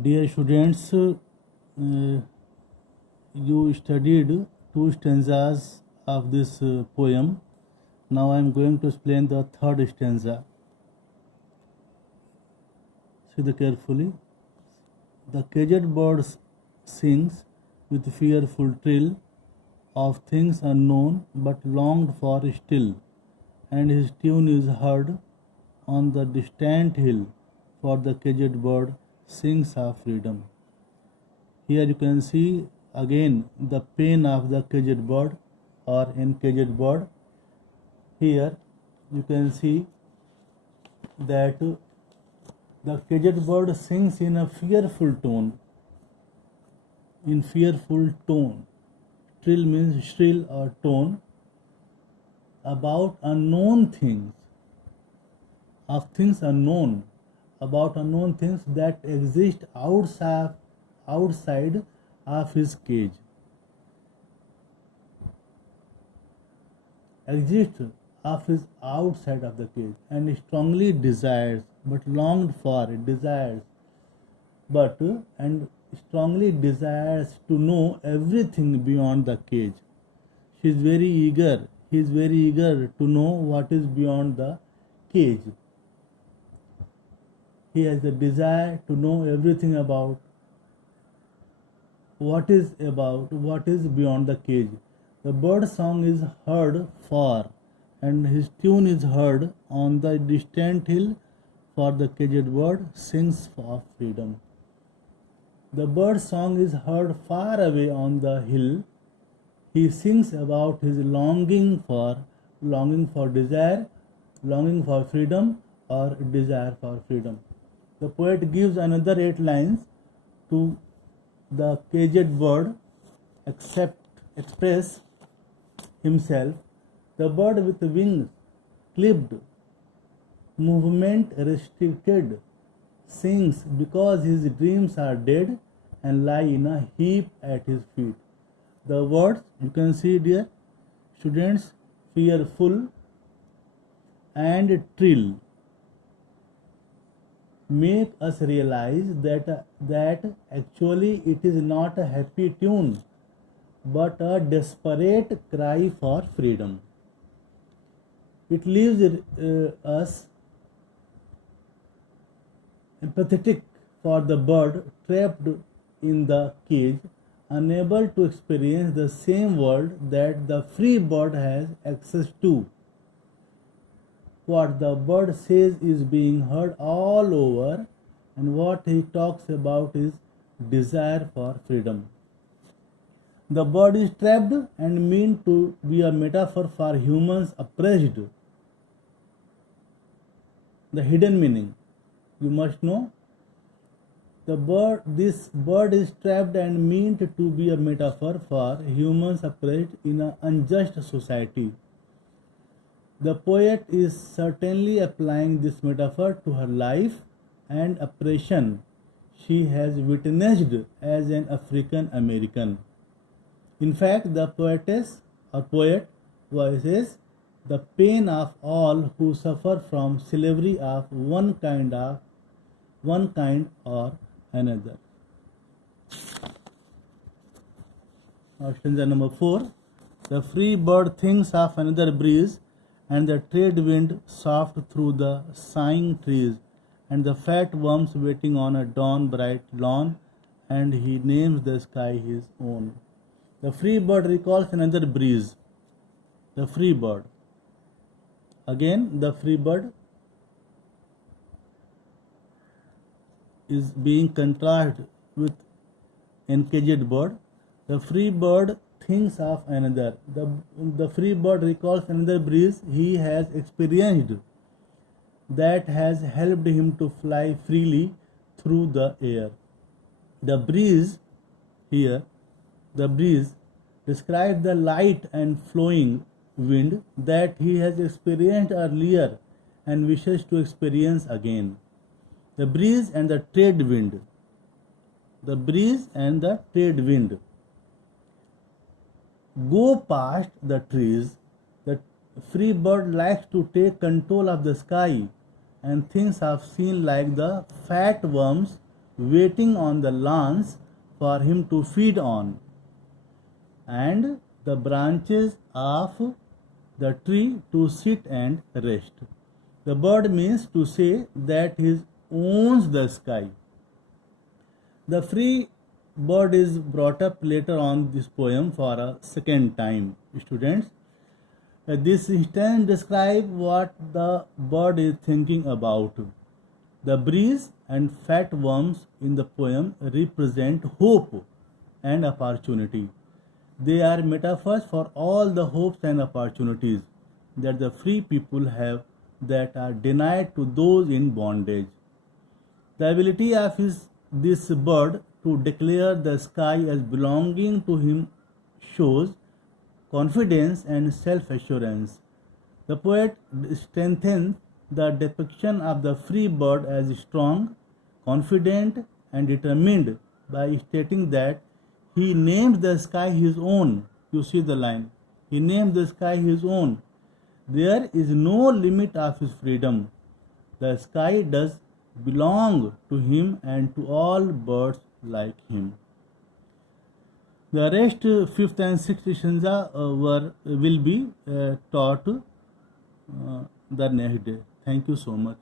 Dear students, you studied two stanzas of this poem. Now I am going to explain the third stanza. See the carefully. The caged bird sings with fearful trill of things unknown but longed for still, and his tune is heard on the distant hill, for the caged bird sings of freedom. Here you can see again the pain of the caged bird or encaged bird. Here you can see that the caged bird sings in a fearful tone. In fearful tone. Trill means shrill or tone about unknown things, of things unknown, about unknown things that exist outside of his cage. Exist of his outside of the cage, and strongly desires but longed for, desires but and strongly desires to know everything beyond the cage. She is very eager, he is very eager to know what is beyond the cage. He has the desire to know everything about what is beyond the cage. The bird song is heard far, and his tune is heard on the distant hill, for the caged bird sings of freedom. The bird song is heard far away on the hill. He sings about his longing for desire, longing for freedom, or desire for freedom. The poet gives another 8 lines to the caged bird express himself. The bird with wings clipped, movement restricted, sings because his dreams are dead and lie in a heap at his feet. The words you can see, dear students, fearful and trill, make us realize that actually it is not a happy tune but a desperate cry for freedom. It leaves us empathetic for the bird trapped in the cage, unable to experience the same world that the free bird has access to. What the bird says is being heard all over, and what he talks about is desire for freedom. The bird is trapped and meant to be a metaphor for humans oppressed. The hidden meaning, you must know. This bird is trapped and meant to be a metaphor for humans oppressed in an unjust society. The poet is certainly applying this metaphor to her life and oppression she has witnessed as an African American. In fact, the poet voices the pain of all who suffer from slavery of one kind or another. Now, stanza number 4. The free bird thinks of another breeze, and the trade wind soft through the sighing trees, and the fat worms waiting on a dawn bright lawn, and he names the sky his own. The free bird recalls another breeze. The free bird. Again, the free bird is being contrasted with encaged bird. The free bird thinks of another. The free bird recalls another breeze he has experienced that has helped him to fly freely through the air. The breeze here, the breeze describes the light and flowing wind that he has experienced earlier and wishes to experience again. The breeze and the trade wind. The breeze and the trade wind go past the trees. The free bird likes to take control of the sky and things of seen like the fat worms waiting on the lawns for him to feed on, and the branches of the tree to sit and rest. The bird means to say that he owns the sky. The free bird is brought up later on this poem for a second time. Students, this instance describes what the bird is thinking about. The breeze and fat worms in the poem represent hope and opportunity. They are metaphors for all the hopes and opportunities that the free people have that are denied to those in bondage. The ability of this bird to declare the sky as belonging to him shows confidence and self-assurance. The poet strengthens the depiction of the free bird as strong, confident, and determined by stating that he named the sky his own. You see the line. He named the sky his own. There is no limit of his freedom. The sky does belong to him and to all birds like him. The rest, fifth and sixth stanza will be taught the next day. Thank you so much.